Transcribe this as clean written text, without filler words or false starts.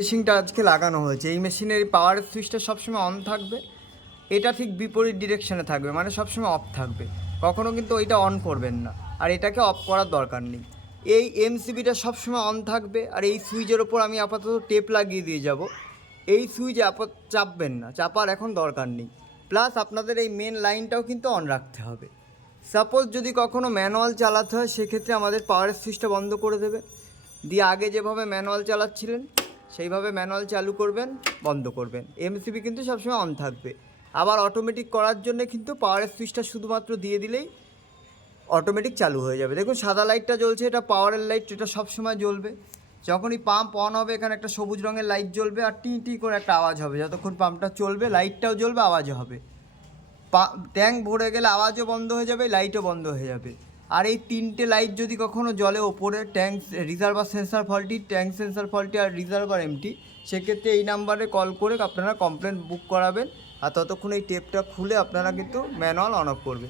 মেশিনটা আজকে লাগানো হয়েছে। এই মেশিনের পাওয়ারের সুইচটা সবসময় অন থাকবে, এটা ঠিক বিপরীত ডিরেকশনে থাকবে, মানে সবসময় অফ থাকবে। কখনও কিন্তু ওইটা অন করবেন না, আর এটাকে অফ করার দরকার নেই। এই এমসিবিটা সবসময় অন থাকবে, আর এই সুইচের ওপর আমি আপাতত টেপ লাগিয়ে দিয়ে যাব। এই সুইচ চাপবেন না, চাপার এখন দরকার নেই। প্লাস আপনাদের এই মেন লাইনটাও কিন্তু অন রাখতে হবে। সাপোজ যদি কখনও ম্যানুয়াল চালাতে হয়, সেক্ষেত্রে আমাদের পাওয়ারের সুইচটা বন্ধ করে দেবে, দিয়ে আগে যেভাবে ম্যানুয়াল চালাচ্ছিলেন সেইভাবে ম্যানুয়াল চালু করবেন, বন্ধ করবেন। এমসিবি কিন্তু সবসময় অন থাকবে। আবার অটোমেটিক করার জন্য কিন্তু পাওয়ারের সুইচটা শুধুমাত্র দিয়ে দিলেই অটোমেটিক চালু হয়ে যাবে। দেখুন সাদা লাইটটা জ্বলছে, এটা পাওয়ারের লাইট, এটা সবসময় জ্বলবে। যখনই পাম্প অন হবে এখানে একটা সবুজ রঙের লাইট জ্বলবে, আর টি টি করে একটা আওয়াজ হবে। যতক্ষণ পাম্পটা চলবে লাইটটাও জ্বলবে, আওয়াজও হবে। ট্যাঙ্ক ভরে গেলে আওয়াজও বন্ধ হয়ে যাবে, লাইটও বন্ধ হয়ে যাবে। আর এই তিনটে লাইট যদি কখনও জ্বলে ওপরে, tank reservoir sensor faulty, tank sensor faulty আর রিজার্ভার এমটি, সেক্ষেত্রে এই নাম্বারে কল করে আপনারা কমপ্লেন বুক করাবেন। আর ততক্ষণ এই টেপটা খুলে আপনারা কিন্তু ম্যানুয়াল অন অফ করবেন।